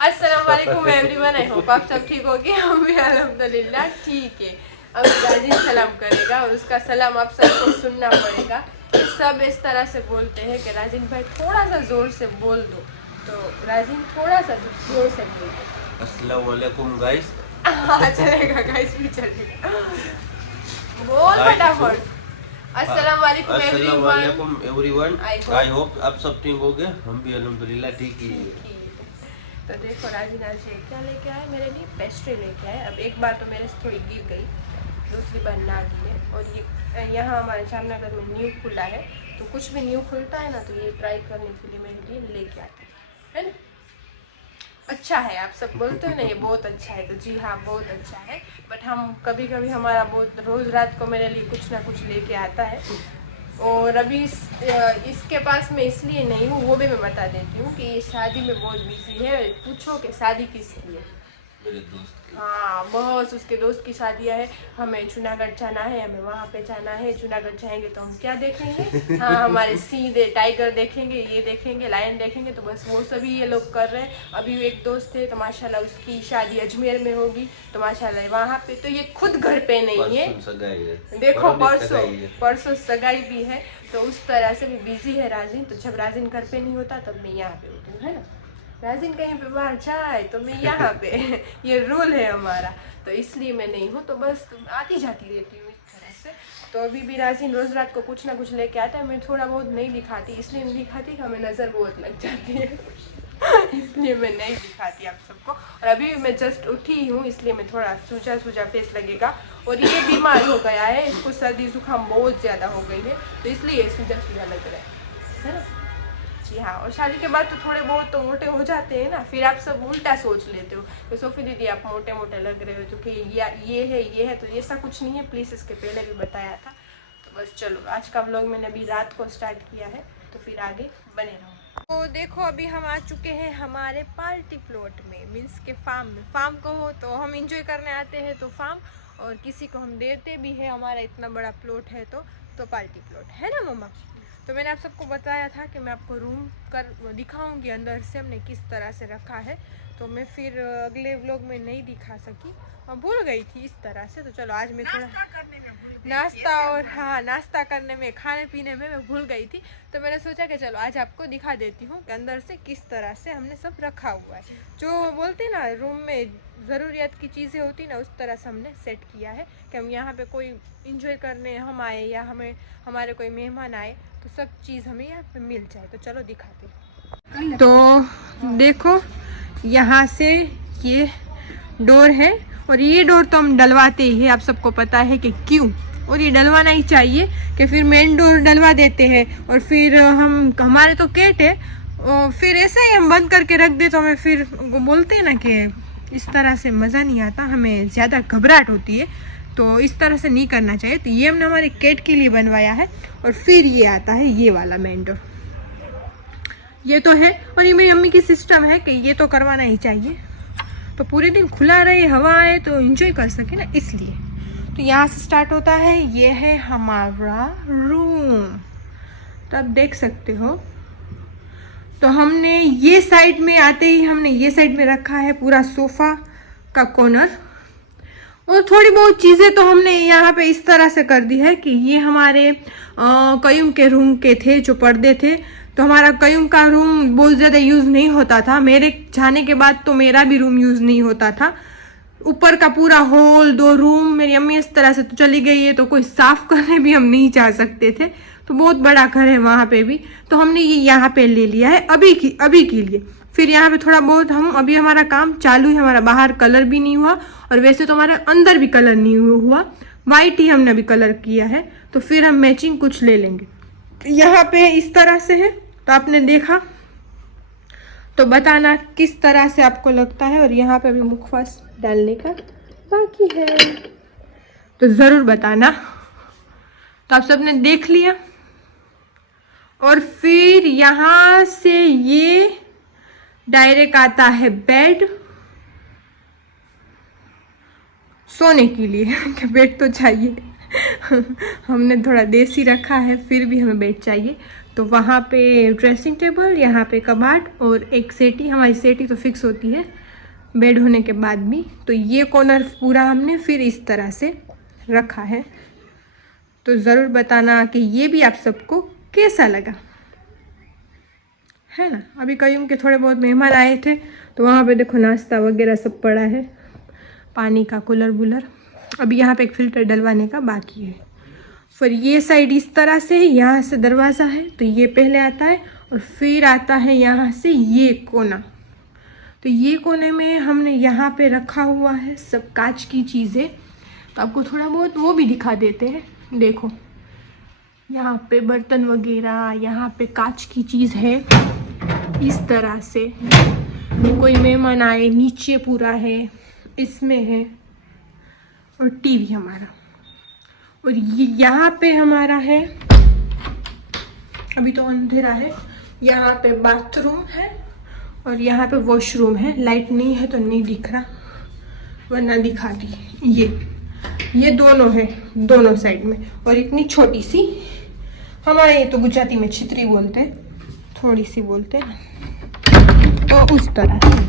अस्सलाम वालेकुम everyone, I hope आप सब ठीक होगे। हम भी अल्हम्दुलिल्लाह ठीक है। अब राजीन सलाम करेगा और उसका सलाम आप सबको सुनना पड़ेगा। सब इस तरह से बोलते हैं कि राजीन भाई थोड़ा सा जोर से बोल दो, तो राजीन थोड़ा सा जोर से बोल दो। अस्सलाम वालेकुम गाइस। हाँ चलेगा गाइस, भी चलेगा। बोल फटाफट। अस्सलाम वालेकुम एवरीवन। आई होप आप सब ठीक हो गए। हम भी अल्हम्दुलिल्लाह ठीक ही है। तो देखो राजीन आज क्या लेके आए मेरे लिए, पेस्ट्री लेके आए। अब एक बार तो मेरे से थोड़ी गिर गई, दूसरी बार ना गिरे। और ये यहाँ हमारे जामनगर में न्यू खुला है, तो कुछ भी न्यू खुलता है ना तो ये ट्राई करने के लिए मेरे लिए लेके आते है ना। अच्छा है, आप सब बोलते हो ना ये बहुत अच्छा है, तो जी हाँ बहुत अच्छा है। बट हम कभी कभी हमारा बहुत रोज़ रात को मेरे लिए कुछ ना कुछ लेके आता है। और अभी इसके पास मैं इसलिए नहीं हूँ, वो भी मैं बता देती हूँ कि ये शादी में बहुत बिजी है। पूछो कि शादी किसकी है? मेरे दोस्त की। हाँ बस उसके दोस्त की शादियाँ है। हमें जूनागढ़ जाना है, हमें वहाँ पे जाना है। जूनागढ़ जाएंगे तो हम क्या देखेंगे? हाँ हमारे सीधे टाइगर देखेंगे, ये देखेंगे, लायन देखेंगे। तो बस वो सभी ये लोग कर रहे हैं। अभी एक दोस्त है तो माशाल्लाह उसकी शादी अजमेर में होगी, तो माशाल्लाह वहाँ पे। तो ये खुद घर पे नहीं है, देखो परसों सगाई भी है। तो उस तरह से भी बिजी है राजीन। तो जब राजीन घर पे नहीं होता तब मैं यहाँ पे होती हूँ, है ना। राजीन कहीं पे बाहर जाए तो मैं यहाँ पे ये रूल है हमारा, तो इसलिए मैं नहीं हूँ। तो बस आती जाती रहती हूँ इस तरह से। तो अभी भी राजीन रोज़ रात को कुछ ना कुछ लेके आता है। मैं थोड़ा बहुत नहीं दिखाती, इसलिए नहीं दिखाती कि हमें नज़र बहुत लग जाती है इसलिए मैं नहीं दिखाती आप सबको। और अभी मैं जस्ट उठी हूँ, इसलिए मैं थोड़ा सूजा सूजा फेस लगेगा। और ये बीमार हो गया है, इसको सर्दी जुकाम बहुत ज़्यादा हो गई है, तो इसलिए सूजा सूजा लग रहा है ना। जी हाँ, और शादी के बाद तो थोड़े बहुत तो मोटे हो जाते हैं ना, फिर आप सब उल्टा सोच लेते हो तो सोफी दीदी आप मोटे मोटे लग रहे हो, जो कि ये है। तो ऐसा कुछ नहीं है, प्लीज़ इसके पहले भी बताया था। तो बस चलो आज का व्लॉग मैंने अभी रात को स्टार्ट किया है, तो फिर आगे बने रहो। तो देखो अभी हम आ चुके हैं हमारे पार्टी प्लॉट में, मीन्स के फार्म में। फार्म को हो तो हम इंजॉय करने आते हैं तो फार्म, और किसी को हम देते भी है। हमारा इतना बड़ा प्लॉट है तो पार्टी प्लॉट है ना मम्मा। तो मैंने आप सबको बताया था कि मैं आपको रूम कर दिखाऊंगी अंदर से हमने किस तरह से रखा है। तो मैं फिर अगले व्लॉग में नहीं दिखा सकी और भूल गई थी इस तरह से। तो चलो आज मैं थोड़ा नाश्ता और हाँ नाश्ता करने में, खाने पीने में मैं भूल गई थी। तो मैंने सोचा कि चलो आज आपको दिखा देती हूँ कि अंदर से किस तरह से हमने सब रखा हुआ है। जो बोलते ना रूम में ज़रूरियात की चीज़ें होती ना, उस तरह से हमने सेट किया है कि हम यहाँ पे कोई इंजॉय करने हम आए या हमारे कोई मेहमान आए तो सब चीज़ हमें यहाँ पे मिल जाए। तो चलो दिखाते हैं। तो देखो यहाँ से ये डोर है, और ये डोर तो हम डलवाते ही है, आप सबको पता है कि क्यों। और ये डलवाना ही चाहिए कि फिर मेन डोर डलवा देते हैं और फिर हमारे तो गेट है और फिर ऐसे ही हम बंद करके रख दे तो हमें फिर बोलते हैं ना कि इस तरह से मज़ा नहीं आता, हमें ज़्यादा घबराहट होती है। तो इस तरह से नहीं करना चाहिए। तो ये हमने हमारे कैट के लिए बनवाया है। और फिर ये आता है ये वाला मेन डोर, ये तो है। और ये मेरी अम्मी की सिस्टम है कि ये तो करवाना ही चाहिए, तो पूरे दिन खुला रहे, हवा आए तो एंजॉय कर सके ना, इसलिए। तो यहाँ से स्टार्ट होता है, ये है हमारा रूम। तो आप देख सकते हो। तो हमने ये साइड में आते ही हमने ये साइड में रखा है पूरा सोफ़ा का कॉर्नर। और थोड़ी बहुत चीज़ें तो हमने यहाँ पे इस तरह से कर दी है कि ये हमारे कयूम के रूम के थे जो पर्दे थे। तो हमारा कयूम का रूम बहुत ज़्यादा यूज़ नहीं होता था, मेरे जाने के बाद तो मेरा भी रूम यूज़ नहीं होता था। ऊपर का पूरा हॉल, 2 रूम, मेरी अम्मी इस तरह से तो चली गई है तो कोई साफ़ करने भी हम नहीं चाह सकते थे। तो बहुत बड़ा घर है वहाँ पे भी, तो हमने ये यहाँ पे ले लिया है अभी के लिए। फिर यहाँ पे थोड़ा बहुत अभी हमारा काम चालू है, हमारा बाहर कलर भी नहीं हुआ और वैसे तो हमारे अंदर भी कलर नहीं हुआ, वाइट ही हमने अभी कलर किया है। तो फिर हम मैचिंग कुछ ले लेंगे। यहाँ पे इस तरह से है, तो आपने देखा तो बताना किस तरह से आपको लगता है। और यहाँ पे अभी मुखवास डालने का बाकी है, तो ज़रूर बताना। तो आप सबने देख लिया। और फिर यहाँ से ये डायरेक्ट आता है बेड, सोने के लिए कि बेड तो चाहिए हमने थोड़ा देसी रखा है, फिर भी हमें बेड चाहिए। तो वहाँ पे ड्रेसिंग टेबल, यहाँ पे कबाड़ और एक सेटी। हमारी सेटी तो फिक्स होती है बेड होने के बाद भी। तो ये कॉर्नर पूरा हमने फिर इस तरह से रखा है। तो ज़रूर बताना कि ये भी आप सबको कैसा लगा, है ना। अभी कयूम के थोड़े बहुत मेहमान आए थे, तो वहाँ पे देखो नाश्ता वगैरह सब पड़ा है, पानी का कूलर वूलर। अभी यहाँ पे एक फ़िल्टर डलवाने का बाकी है। फिर ये साइड इस तरह से, यहाँ से दरवाज़ा है तो ये पहले आता है, और फिर आता है यहाँ से ये कोना। तो ये कोने में हमने यहाँ पे रखा हुआ है सब कांच की चीज़ें। तो आपको थोड़ा बहुत वो भी दिखा देते हैं। देखो यहाँ पे बर्तन वगैरह, यहाँ पे कांच की चीज़ है इस तरह से। कोई मेहमान आए, नीचे पूरा है, इसमें है, और टीवी हमारा। और ये यहाँ पे हमारा है, अभी तो अंधेरा है, यहाँ पे बाथरूम है और यहाँ पे वॉशरूम है। लाइट नहीं है तो नहीं दिख रहा, वरना दिखाती। ये दोनों है, दोनों साइड में। और इतनी छोटी सी, हमारे ये तो गुजराती में छितरी बोलते हैं, थोड़ी सी बोलते हैं, तो उस तरह से।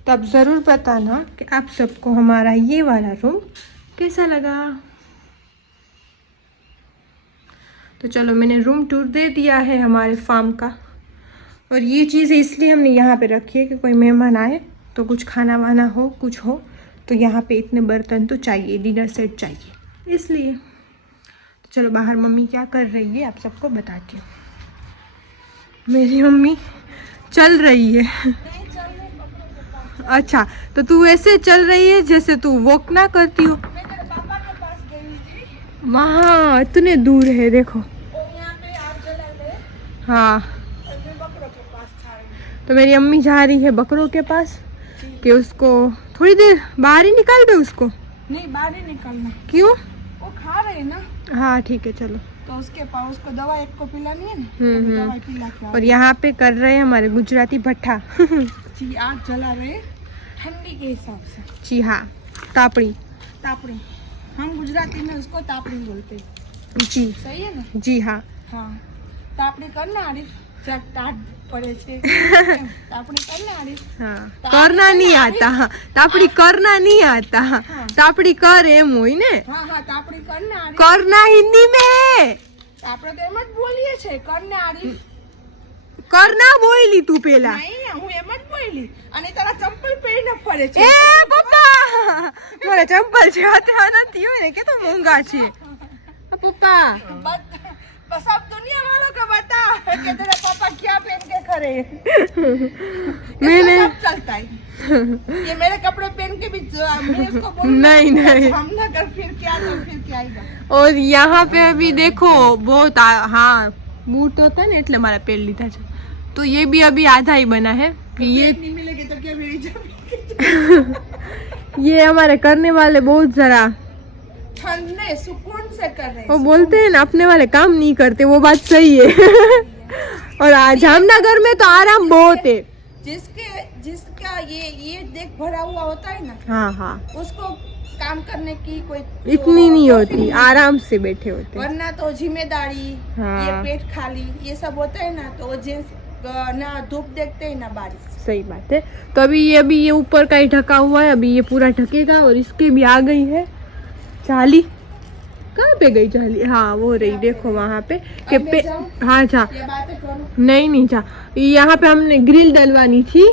तो आप ज़रूर बताना कि आप सबको हमारा ये वाला रूम कैसा लगा। तो चलो, मैंने रूम टूर दे दिया है हमारे फार्म का। और ये चीज़ें इसलिए हमने यहाँ पे रखी है कि कोई मेहमान आए तो कुछ खाना वाना हो, कुछ हो, तो यहाँ पे इतने बर्तन तो चाहिए, डिनर सेट चाहिए, इसलिए। तो चलो, बाहर मम्मी क्या कर रही है आप सबको बताती हूँ। मेरी मम्मी चल रही है। अच्छा, तो तू ऐसे चल रही है जैसे तू वॉक ना करती हो। वहाँ इतने दूर है, देखो। हाँ, तो मेरी अम्मी जा रही है बकरों के पास कि उसको थोड़ी देर बाहर ही निकाल दे। उसको नहीं, बाहर ही निकलना। क्यों? वो खा रहे ना। हाँ ठीक है, चलो। तो उसके पास उसको दवा एक को पिलानी है ना, दवाई पिला के। और यहाँ पे कर रहे हैं हमारे गुजराती भट्ठा। जी, आग जला रहे ठंडी के हिसाब से। जी हाँ, तापड़ी। तापड़ी, हम गुजराती में उसको तापड़ी बोलते हैं। जी सही है ना? जी हाँ। हाँ, तापड़ी करना आरिफ, जब टाट पड़े छे। तापड़ी करना आरिफ। हाँ, करना नहीं आता। हाँ, तापड़ी करना नहीं आता। तापड़ी कर एम होय ने। हाँ हाँ, तापड़ी करना आरिफ। करना हिंदी में। આપણે તો એમ જ બોલીએ છે, કરને આરી। करना बोली तू पेला। નહીં, હું એમ જ બોલી। અને તારા ચંપલ પહેરીને ફરે છે। ए पप्पा, મારા ચંપલ છે હાથે નથી હોય ને, કે તો મોંઘા છે। પપ્પા, बस अब दुनिया वालों को बता कि तेरा पापा क्या पहन के खड़े। मैंने सब चलता है। ये मेरे कपड़े पहन के भी मैं उसको बोलूं, नहीं हम ना कर फिर क्या आएगा। और यहाँ पे अभी देखो बहुत हाँ, बूट होता है ना, એટલે મારા પેર લીધા છે। तो ये भी अभी आधा ही बना है। ये नहीं मिलेगी तो क्या मेरी जब ये हमारे करने वाले बहुत जरा ठंडे सुकून से कर रहे हैं। वो बोलते हैं ना, अपने वाले काम नहीं करते, वो बात सही है। और जामनगर में तो आराम बहुत है। जिसका ये देख भरा हुआ होता है ना, हाँ हाँ, उसको काम करने की कोई इतनी नहीं होती, आराम से बैठे होते। वरना तो जिम्मेदारी, हाँ। ये पेट खाली, ये सब होता है ना, तो वो जेंट्स ना धूप देखते हैं ना बारिश। सही बात है। तो अभी ये ऊपर का ही ढका हुआ है, अभी ये पूरा ढकेगा। और इसके भी आ गई है जाली। कहाँ पे गई जाली? हाँ, वो रही, देखो वहाँ पे के पे। हाँ जा, ये बातें करो। नहीं जा। यहाँ पे हमने ग्रिल डलवानी थी,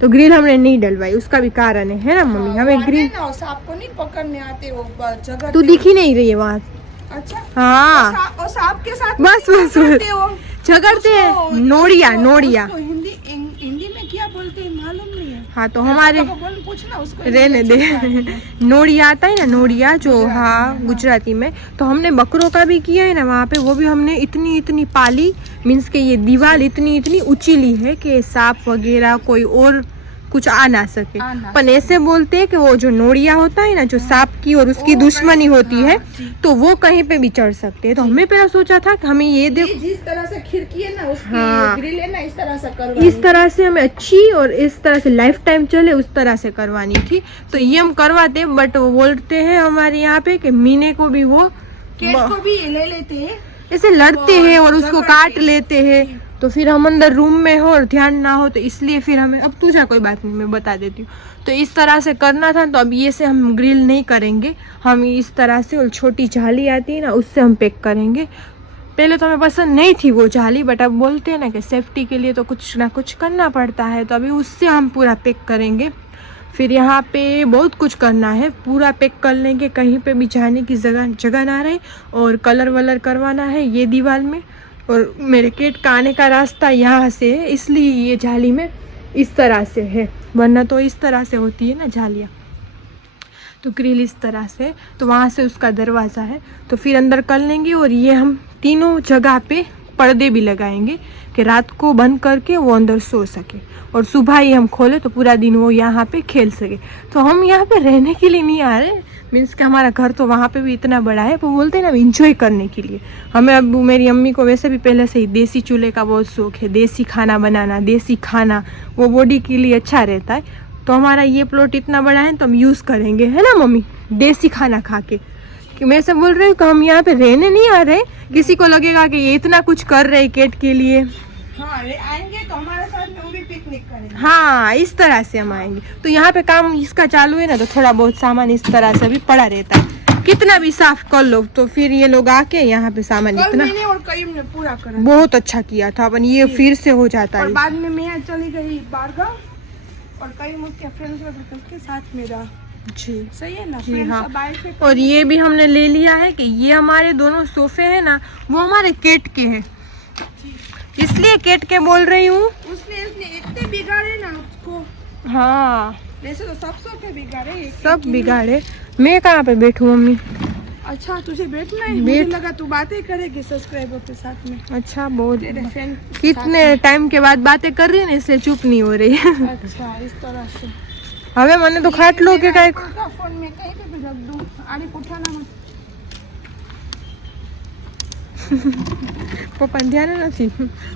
तो ग्रिल हमने नहीं डलवाई, उसका भी कारण है ना मम्मी। हमें ग्रिल ना सांप को नहीं पकड़ने आते, वो जगह तू दिख ही नहीं रही है वहाँ। अच्छा, हाँ, वो सांप के साथ बस बस झगड़ते हैं। नोड़िया नोड़िया, हिंदी में क्या बोलते हैं मालूम नहीं है। हाँ, तो हमारे पूछना उसको, रहने दे। नोड़िया आता है ना, नोड़िया जो, हाँ गुजराती में। तो हमने बकरों का भी किया है ना वहाँ पे, वो भी हमने इतनी इतनी पाली, मीन्स के ये दीवार इतनी इतनी ऊंची ली है कि सांप वगैरह कोई और कुछ आ ना सके। पर ऐसे बोलते हैं कि वो जो नोड़िया होता है ना, जो सांप की और उसकी दुश्मनी होती है तो वो कहीं पे भी चढ़ सकते हैं। तो हमें पहले सोचा था कि हमें ये देखो जिस तरह से खिड़की है ना उसकी हाँ। ग्रिल है ना इस तरह से करवानी। इस तरह से हमें अच्छी और इस तरह से लाइफ टाइम चले उस तरह से करवानी थी। तो ये हम करवाते, बट वो बोलते हैं हमारे यहाँ पे कि मीने को भी वो केट को भी ले लेते हैं, ऐसे लड़ते हैं और उसको काट लेते हैं। तो फिर हम अंदर रूम में हो और ध्यान ना हो, तो इसलिए फिर हमें अब तुझा कोई बात नहीं, मैं बता देती हूँ। तो इस तरह से करना था। तो अब ये से हम ग्रिल नहीं करेंगे, हम इस तरह से और छोटी जाली आती है ना उससे हम पैक करेंगे। पहले तो हमें पसंद नहीं थी वो जाली, बट अब बोलते हैं ना कि सेफ्टी के लिए तो कुछ ना कुछ करना पड़ता है, तो अभी उससे हम पूरा पैक करेंगे। फिर यहाँ पे बहुत कुछ करना है, पूरा पैक कर लेंगे, कहीं पे भी जाने की जगह ना रहे। और कलर वलर करवाना है ये दीवार में। और मेरे केट का आने का रास्ता यहाँ से है, इसलिए ये जाली में इस तरह से है, वरना तो इस तरह से होती है ना जालियाँ। तो ग्रिल इस तरह से, तो वहाँ से उसका दरवाज़ा है। तो फिर अंदर कर लेंगे और ये हम तीनों जगह पे पर्दे भी लगाएंगे कि रात को बंद करके वो अंदर सो सके और सुबह ही हम खोले तो पूरा दिन वो यहाँ पे खेल सके। तो हम यहाँ पे रहने के लिए नहीं आ रहे, मीन्स कि हमारा घर तो वहाँ पे भी इतना बड़ा है, वो बोलते हैं ना इंजॉय करने के लिए। हमें अब मेरी अम्मी को वैसे भी पहले से ही देसी चूल्हे का बहुत शौक है, देसी खाना बनाना, देसी खाना वो बॉडी के लिए अच्छा रहता है। तो हमारा ये प्लॉट इतना बड़ा है तो हम यूज़ करेंगे, है ना मम्मी, देसी खाना खा के। कि मैं सब बोल रही हूँ कि हम यहाँ पे रहने नहीं आ रहे, किसी को लगेगा कि ये इतना कुछ कर रहे केट के लिए। हाँ आएंगे तो हमारे साथ में वो भी पिकनिक करेंगे। हाँ इस तरह से हम आएंगे। तो यहाँ पे काम इसका चालू है ना, तो थोड़ा बहुत सामान इस तरह से भी पड़ा रहता है, कितना भी साफ कर लो तो फिर ये लोग आके यहाँ पे सामान इतना मैंने और कईम ने पूरा करा, बहुत अच्छा किया था। अपन ये फिर से हो जाता और है। बाद में मैं चली गई बारगांव और कईम उसके फ्रेंड्स के साथ में रहा। जी सही है ना, जी फ्रेंड्स हाँ। सब आए थे। और ये भी हमने ले लिया है कि ये हमारे दोनों सोफे हैं ना वो हमारे केट के हैं, इसलिए केट के बोल रही हूँ। उसने इतने बिगाड़े ना उसको। हाँ वैसे तो सब सोफे बिगाड़े, सब बिगाड़े। मैं कहाँ पे बैठूँ मम्मी? अच्छा तुझे बैठना है, मुझे लगा तू बातें करेगी सब्सक्राइबर के साथ में। अच्छा बहुत तेरे फ्रेंड कितने टाइम के बाद बातें कर रही है ना, इसलिए चुप नहीं हो रही है। अच्छा इस तरह से। હવે મને તો ખાટલો કે કાંઈક फोन में कहीं पे भी रख दूं, आड़ी उठाना मत। પપ્પાને ધ્યાન નથી,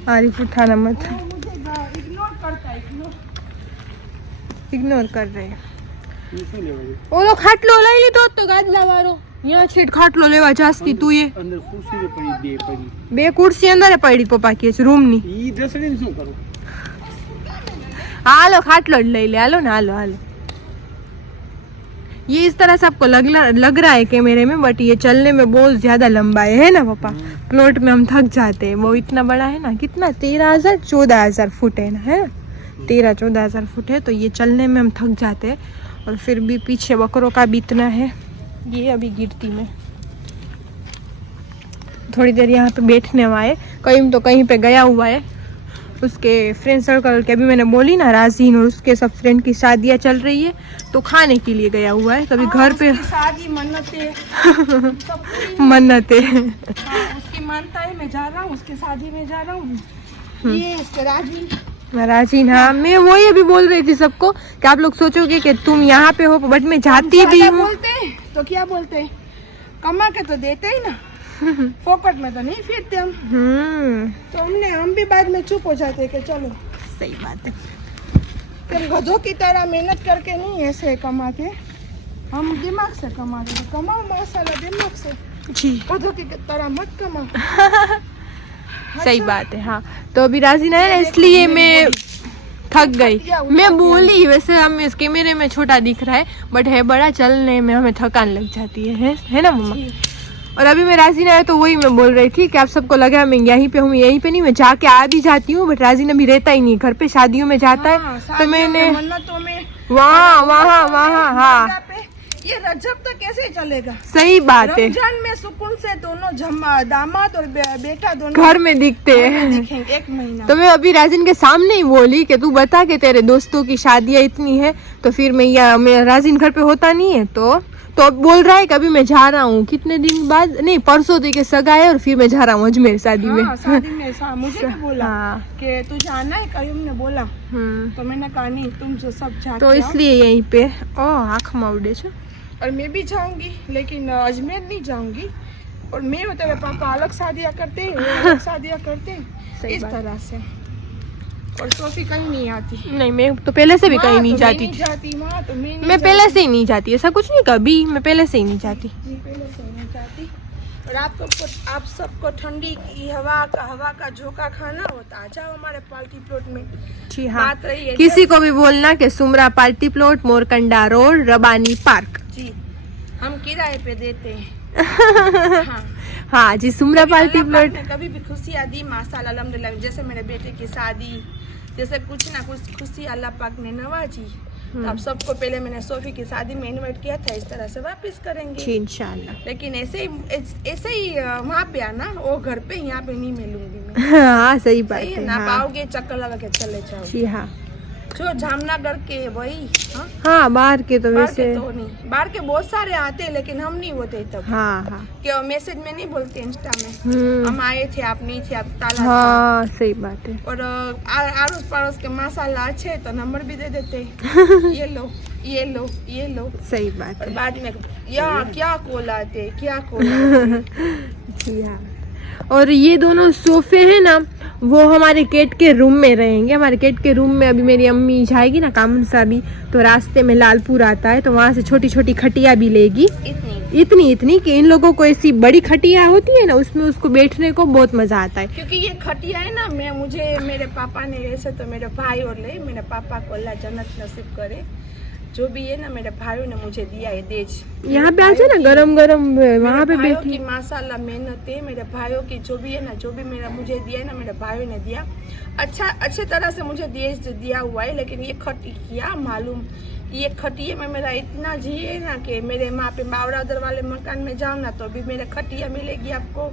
આરી ઉઠાના મત वो मुझे इग्नोर करता है, ઇગ્નોર कर रहे हैं। ઓલો ખાટલો લઈ લીધો તો ગાદલા વાળો, यहाँ छीट ખાટલો લેવા જાસ્તી તું એ અંદર ખુરશી તો પડી બે कुर्सी અંદર પડી पप्पा કે રૂમ ની। ઈ દસડીને શું કરું? हालो खाटलो ले ले, हालो ना, हालो हालो। ये इस तरह से आपको लग रहा है कैमरे में, बट ये चलने में बहुत ज्यादा लंबा है ना पापा। प्लॉट में हम थक जाते हैं, वो इतना बड़ा है ना, कितना 13,000 14,000 फुट है ना, है ना 13-14,000 फुट है। तो ये चलने में हम थक जाते हैं। और फिर भी पीछे बकरों का भी इतना है। ये अभी गिरती में थोड़ी देर यहाँ पे बैठने वाला है, कहीं तो कहीं पे गया हुआ है उसके फ्रेंड सर्कल के। अभी मैंने बोली ना राजीन और उसके सब फ्रेंड की शादियाँ चल रही है, तो खाने के लिए गया हुआ है। कभी घर पे शादी मन्नतें मन्नतें उसकी मानता है, मैं जा रहा हूँ उसके शादी में जा रहा हूँ। ये इसके राजीन, हाँ मैं वही अभी बोल रही थी सबको कि आप लोग सोचोगे कि तुम यहाँ पे हो, बट मैं जाती भी हूँ। बोलते हैं तो क्या बोलते हैं, कमा के तो देते ही ना, फोकट में तो नहीं फिरते हम। तो हम भी बाद में चुप हो जाते हैं कि चलो। सही बात है। तुम गधों की तरह मेहनत करके नहीं ऐसे कमाते, हम दिमाग से कमाते। कमाओ माशाल्लाह दिमाग से, जी गधों की तरह मत कमाओ। सही बात है। हाँ तो अभी राजीन है ना, इसलिए मैं थक गई। मैं बोली वैसे हम इस कैमरे में छोटा दिख रहा है, बट है बड़ा, चलने में हमें थकान लग जाती है ना मम्मा। और अभी मैं राजीन आया तो वही मैं बोल रही थी कि आप सबको लगा मैं यहीं पे हूँ, यहीं पे नहीं, मैं जाके आ भी जाती हूँ, बट राजीन अभी रहता ही नहीं घर पे, शादियों में जाता है। तो मैंने वहाँ हाँ ये रजब तक कैसे चलेगा? सही बात है, रमजान में सुकून से दोनों दामाद और बेटा दोनों घर में दिखते हैं। दिखेंगे 1 महीना। तो मैं अभी राजीन के सामने ही बोली कि तू बता के तेरे दोस्तों की शादियाँ इतनी है, तो फिर मैं राजीन घर पे होता नहीं है, तो अब बोल रहा है कि अभी मैं जा रहा हूँ, कितने दिन बाद, नहीं परसों तो के सगा है, और फिर मैं जा रहा हूँ अजमेर शादी में। शादी में मुझे भी बोला हाँ। कि तू जाना है, करीम ने बोला। तो मैंने कहा नहीं, तुम जो सब जाके तो इसलिए यहीं पे ओ आँख में उड़े छो और मैं भी जाऊंगी, लेकिन अजमेर नहीं जाऊंगी। और मैं और तेरे पापा अलग शादियाँ करते हैं, वो अलग शादियाँ करते हैं, इस तरह से। और सोफी कहीं नहीं आती। नहीं, मैं तो पहले से भी कहीं नहीं जाती। वहाँ तो मैं पहले से ही नहीं जाती, ऐसा कुछ नहीं, कभी मैं पहले से ही नहीं जाती। पहले से नहीं जाती। और आप सबको ठंडी की हवा का झोंका खाना होता, आ जाओ हमारे पार्टी प्लॉट में। जी हाँ, बात रही है किसी को भी बोलना कि सुमरा पार्टी प्लॉट, मोरकंडा रोड, रबानी पार्क। जी, हम किराए पे देते हैं। हाँ, हाँ जी, सुमरा पार्टी अल्लाह पाक प्लॉट। ने कभी भी खुशियाँ दी माशाल्लाह अल्हम्दुलिल्लाह। जैसे मेरे बेटे की शादी, जैसे कुछ ना कुछ खुशी अल्लाह पाक ने नवाजी। तो आप सबको पहले मैंने सोफी की शादी में इनवाइट किया था, इस तरह से वापस करेंगे जी इंशाल्लाह। लेकिन ऐसे ही वहाँ पे आना, वो घर पे, यहाँ पे नहीं मिलूंगी मैं। हाँ सही बात सही है है। ना, हाँ पाओगे चक्कर लगा के चले जाओ। जी हाँ, जो जामनगर के वही। हाँ, हाँ बाहर के तो बाहर वैसे के तो नहीं, बाहर के बहुत सारे आते हैं लेकिन हम नहीं होते तब। हाँ हाँ क्या मैसेज में नहीं बोलते, इंस्टा में हम आए थे, आप नहीं थे, आप ताला था। हाँ सही बात है। और आड़ोस पड़ोस के माशाल्लाह अच्छे तो नंबर भी दे देते ये लो ये लो ये लो। सही बात और है। बाद में क्या कॉल आते, क्या कॉल आते। जी हाँ, और ये दोनों सोफे हैं ना, वो हमारे केट के रूम में रहेंगे। हमारे केट के रूम में अभी मेरी अम्मी जाएगी ना कामन सा भी, तो रास्ते में लालपुर आता है, तो वहाँ से छोटी छोटी खटिया भी लेगी। इतनी कि इन लोगों को ऐसी बड़ी खटिया होती है ना, उसमें उसको बैठने को बहुत मजा आता है। क्योंकि ये खटिया है ना, मुझे मेरे पापा ने, ऐसे तो मेरे भाई और मेरे पापा को अल्लाह जन्नत नसीब करे, जो भी है ना मेरे भाइयों ने मुझे दिया है देज। यहाँ पे आ जाए ना, गरम गरम वहाँ पे भाइयों बैठी। की माशाल्लाह मेहनत है, मेरे भाइयों की जो भी है ना, जो भी मेरा मुझे दिया है ना, मेरे भाइयों ने दिया। अच्छे तरह से मुझे देज दिया हुआ है। लेकिन ये खटिया मालूम, ये खटिया में मेरा इतना जी है ना कि मेरे माँ पे बावड़ा उधर वाले मकान में जाओ ना तो भी मेरे खटिया मिलेगी आपको,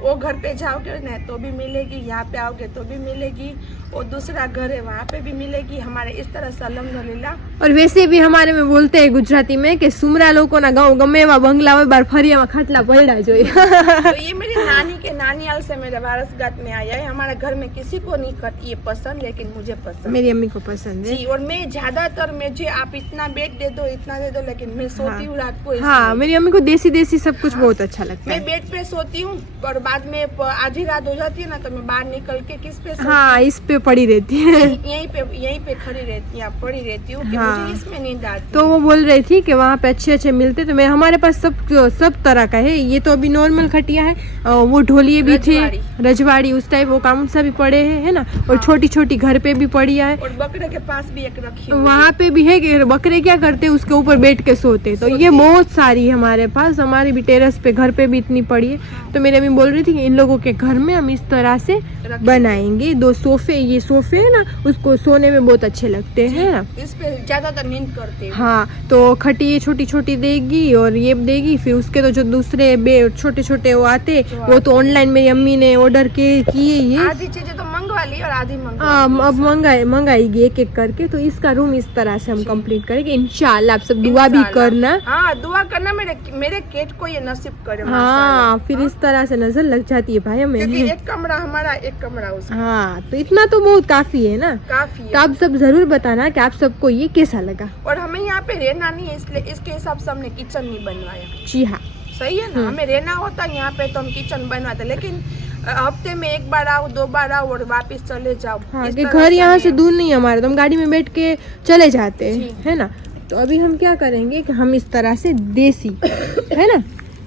वो घर पे जाओगे ना तो भी मिलेगी, यहाँ पे आओगे तो भी मिलेगी, और दूसरा घर है वहाँ पे भी मिलेगी। हमारे इस तरह से अल्हम्दुलिल्लाह। और वैसे भी हमारे में बोलते हैं गुजराती में कि सुमरा लोगों ना गाँव गमे एवा बंगला हो बार फरिया में खाटला पड़ा जो। तो ये मेरी नानी के नानियाल से मेरे वारसगात में आया है। हमारे घर में किसी को नहीं ये पसंद, लेकिन मुझे पसंद, मेरी अम्मी को पसंद है जी। और मैं ज्यादातर मुझे आप इतना बेड दे दो, इतना दे दो, लेकिन मैं सोती हूँ रात को। हाँ, मेरी अम्मी को देसी सब कुछ बहुत अच्छा लगता मैं है। बेड पे सोती हूँ और बाद में आधी रात हो जाती है ना तो मैं बाहर निकल के किस पे हाँ, इस पे पड़ी रहती है। यहीं पे खड़ी रहती हूँ, पड़ी रहती हूँ कि हाँ। मुझे इसमें नींद आती। तो वो बोल रही थी कि वहाँ पे अच्छे मिलते, तो मैं हमारे पास सब तरह का है। ये तो अभी नॉर्मल खटिया है, वो ढोलिए भी थे, रजवाड़ी उस टाइप, वो कामुन सा भी पड़े हैं, है ना। और छोटी छोटी घर पे भी पड़ी है, और बकरे के पास भी एक रखी हुई है। वहाँ पे भी है कि बकरे क्या करते उसके ऊपर बैठ के सोते। तो ये बहुत सारी है हमारे पास, हमारे भी टेरेस पे घर पे भी इतनी पड़ी है। तो मेरी अम्मी बोल रही थी कि इन लोगों के घर में हम इस तरह से बनाएंगे 2 सोफे। ये सोफे है ना, उसको सोने में बहुत अच्छे लगते हैं ना, इस पे ज्यादातर नींद करते हैं। हाँ, तो खटिए छोटी छोटी देगी और ये देगी। फिर उसके तो जो दूसरे छोटे छोटे वो आते, वो तो ऑनलाइन मेरी अम्मी ने ऑर्डर किए। ये आधी चीजें तो मंगवा ली और आधी अब मंगाएगी एक एक करके। तो इसका रूम इस तरह से हम कंप्लीट करेंगे इंशाल्लाह। आप सब दुआ भी करना। हाँ, दुआ करना मेरे केट को ये नसीब करे। हाँ, फिर इस तरह से नजर लग जाती है भाई हमें। क्योंकि एक कमरा हमारा, एक कमरा उसका। हाँ, तो इतना तो बहुत काफी है ना। काफी है। तो आप सब जरूर बताना कि आप सबको ये कैसा लगा। और हमें यहाँ पे रहना नहीं है, इसलिए इसके हिसाब से हमने किचन नहीं बनवाया। जी हाँ, सही है ना। हमें रहना होता यहाँ पे तो हम किचन बनवाते, लेकिन हफ्ते में 1 बार आओ, 2 बार आओ और वापस चले जाओ। हाँ, कि घर यहाँ से दूर नहीं है हमारा, तो हम गाड़ी में बैठ के चले जाते हैं, है ना। तो अभी हम क्या करेंगे कि हम इस तरह से देसी, है ना,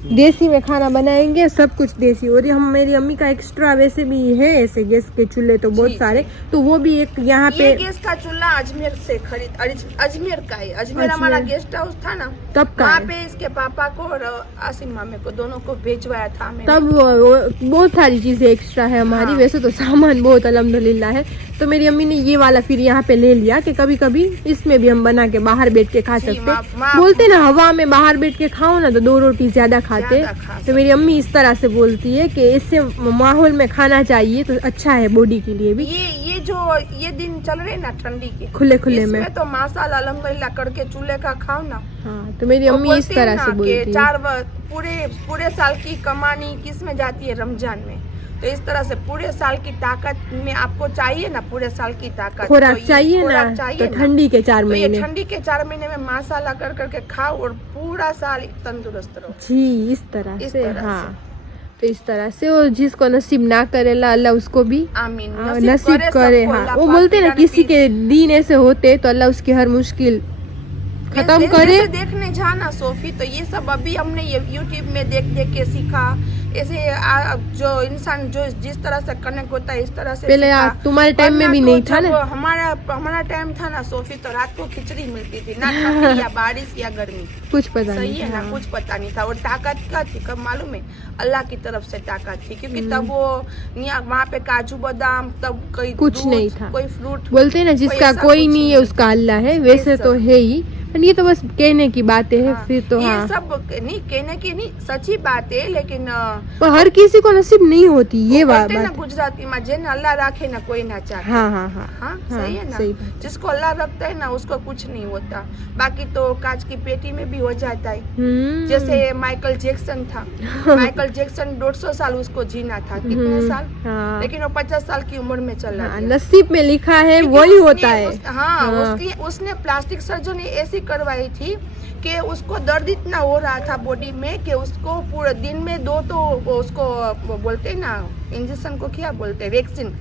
देसी में खाना बनाएंगे, सब कुछ देसी। और हम मेरी अम्मी का एक्स्ट्रा वैसे भी है ऐसे गैस के चूल्हे तो बहुत सारे, तो वो भी एक यहाँ पे। ये गैस का चूल्हा अजमेर से अजमेर का है। अजमेर हमारा गेस्ट हाउस था ना, तब का वहाँ पे इसके पापा को और आसिम मामे को दोनों को भेजवाया था मैंने। तब बहुत सारी चीजें एक्स्ट्रा है हमारी। वैसे तो सामान बहुत अल्हम्दुलिल्लाह है। तो मेरी अम्मी ने ये वाला फिर यहाँ पे ले लिया कि कभी कभी इसमें भी हम बना के बाहर बैठ के खा सकते। बोलते ना हवा में बाहर बैठ के खाओ ना तो 2 रोटी ज्यादा खाते। तो मेरी अम्मी इस तरह से बोलती है कि इससे माहौल में खाना चाहिए तो अच्छा है बॉडी के लिए भी। ये दिन चल रहे ना ठंडी के, खुले में तो माशाल्लाह अल्हम्दुलिल्लाह करके चूल्हे का खाओ ना। हाँ, तो मेरी अम्मी इस तरह से बोलती है। 4 पूरे साल की कमानी किस में जाती है, रमजान में। तो इस तरह से पूरे साल की ताकत में आपको चाहिए ना, पूरे साल की ताकत खुराक तो ये चाहिए खुराक ना, चाहिए तो ना। ठंडी के 4 तो ये महीने ठंडी के 4 महीने में मसाला कर करके खाओ और पूरा साल तंदुरुस्त रहो। जी, इस तरह इस से। तरह हाँ, तो इस तरह से, और जिसको नसीब ना करेला अल्लाह उसको भी आमीन नसीब करे। सबको, हाँ, अल्लाह वो पाक बोलते हैं ना, पिलाने किसी के दिन ऐसे होते तो अल्लाह उसकी हर मुश्किल खत्म जैसे करे। देखने जाना सोफी, तो ये सब अभी हमने ये यूट्यूब में देख देख के सीखा। ऐसे जो इंसान जो जिस तरह से कनेक्ट होता है इस तरह से पहले सीखा। तुम्हारे टाइम में वरना भी तो नहीं था जब ना। हमारा टाइम था ना सोफी, तो रात को खिचड़ी मिलती थी ना, ठंडी या बारिश या गर्मी, कुछ पता सही नहीं है था। ना, कुछ पता नहीं था। और ताकत का थी, कब मालूम है, अल्लाह की तरफ से ताकत थी, क्योंकि तब वो वहाँ पे काजू बादाम, तब कोई कुछ दूध, नहीं था। कोई फ्रूट, बोलते हैं ना, जिसका ऐसा कोई कुछ नहीं है उसका अल्लाह है, वैसे तो है ही, पर ये तो बस कहने की बातें है। हाँ, फिर तो ये हाँ, सब नहीं कहने की नहीं, सच्ची बात है, लेकिन पर हर किसी को नसीब नहीं होती ये बात। बोलते ना गुजराती में, जेने अल्लाह राखे ना कोई ना चाहे। हाँ हाँ हाँ, हाँ, हाँ, सही है ना, सही बात। जिसको अल्लाह रखता है ना उसको कुछ नहीं होता। बाकी तो कांच की पेटी में भी हो जाता है। जैसे माइकल जैक्सन था, माइकल जैक्सन 150 साल उसको जीना था, कितने साल, हाँ, लेकिन वो 50 साल की उम्र में चला हाँ, गया। नसीब में लिखा है क्योंकि वही उसने- होता है। हाँ, उसने प्लास्टिक सर्जरी ऐसी करवाई थी कि उसको दर्द इतना हो रहा था बॉडी में कि उसको पूरे दिन में 2 तो उसको वो बोलते हैं ना, इंजेक्शन को क्या बोलते हैं, वैक्सीन,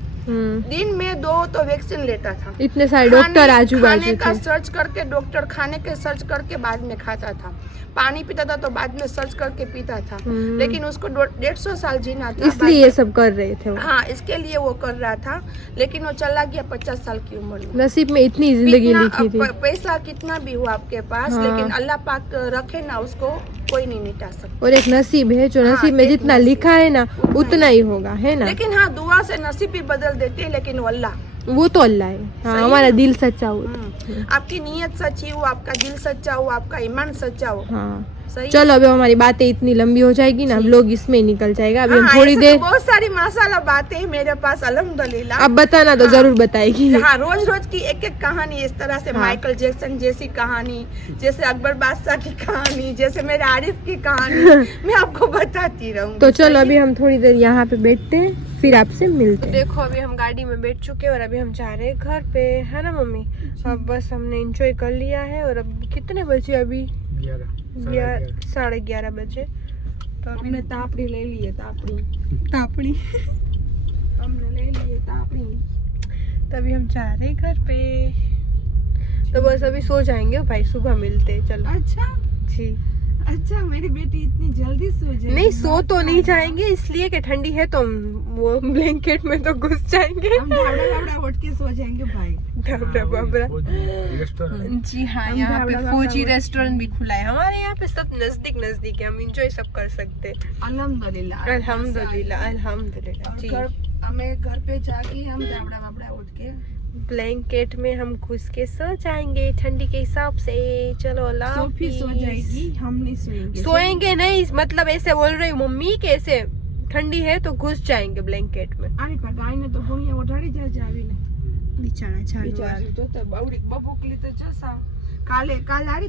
दिन में 2 तो वैक्सीन लेता था। इतने सारे डॉक्टर आजू बाजू खाने का थे। सर्च करके, डॉक्टर खाने के सर्च करके बाद में खाता था, पानी पीता था तो बाद में सर्च करके पीता था, लेकिन उसको 150 साल जीना था, इसलिए ये सब कर रहे थे वो। हाँ, इसके लिए वो कर रहा था, लेकिन वो चला गया 50 साल की उम्र में। नसीब में इतनी जिंदगी कितना लिखी थी। पैसा कितना भी हो आपके पास, हाँ। लेकिन अल्लाह पाक रखे ना, उसको कोई नहीं मिटा सकता। और एक नसीब है, जो हाँ, नसीब में एक जितना नसीब। लिखा है ना उतना ही होगा, है ना। लेकिन हाँ, दुआ से नसीब भी बदल देते हैं, लेकिन वो अल्लाह, वो तो अल्लाह है। हाँ, सही हमारा है। दिल सच्चा हो तो। आपकी नीयत सच्ची हो, आपका दिल सच्चा हो, आपका ईमान सच्चा हो, हाँ, सही। चलो अभी हमारी बातें इतनी लंबी हो जाएगी ना, हम लोग इसमें ही निकल जाएगा। अभी हम हाँ, थोड़ी ऐसे देर, तो बहुत सारी माशाल्लाह बातें हैं मेरे पास, अल्हम्दुलिल्लाह। अब बताना तो जरूर बताएगी। हाँ, रोज रोज की एक एक कहानी इस तरह से, हाँ। माइकल जैक्सन जैसी कहानी, जैसे अकबर बादशाह की कहानी, जैसे मेरे आरिफ की कहानी, मैं आपको बताती रहूंगी। तो चलो अभी हम थोड़ी देर यहाँ पे बैठते हैं, फिर आपसे मिलते हैं। देखो अभी हम गाड़ी में बैठ चुके हैं और अभी हम जा रहे हैं घर पे, है ना मम्मी। अब बस हमने एंजॉय कर लिया है। और अब कितने बजे? अभी 11:30 बजे। तो अभी हमने तापड़ी ले ली है, तापड़ी तापड़ी हमने ले ली है, तापड़ी। तभी हम जा रहे हैं घर पे। तो बस अभी सो जाएंगे भाई, सुबह मिलते हैं। चलो अच्छा जी। अच्छा, मेरी बेटी इतनी जल्दी सो जाएगी? नहीं, सो तो नहीं जाएंगे, इसलिए कि ठंडी है तो हम वो ब्लैंकेट में तो घुस जाएंगे। हम धाबड़ा उठ के सो जाएंगे भाई। धाबड़ा बाबड़ा। रेस्टोरेंट जी हाँ, हम यहाँ पे धाबड़ा फौजी बाबड़ा रेस्टोरेंट भी खुला है। हमारे यहाँ पे सब नजदीक है, हम इंजॉय सब कर सकते हैं। अल्हम्दुलिल्लाह, अल्हम्दुलिल्लाह, अल्हम्दुलिल्लाह जी। हमें घर पे जाके हम धाबड़ा उठ के ब्लैंकेट में हम घुस के सो जाएंगे ठंडी के हिसाब से। चलो अल्लाह सोफी सो हाफिज। जाएगी, हम नहीं सोएंगे। सोएंगे नहीं, मतलब ऐसे बोल रही हूँ मम्मी, कैसे ठंडी है तो घुस जाएंगे ब्लैंकेट में। अरे पगाई ने तो गुड़िया उठाड़ी जा जावी ने बिचारा बिचारी तो बावड़ी बबुकली तो जसा काले काल आरी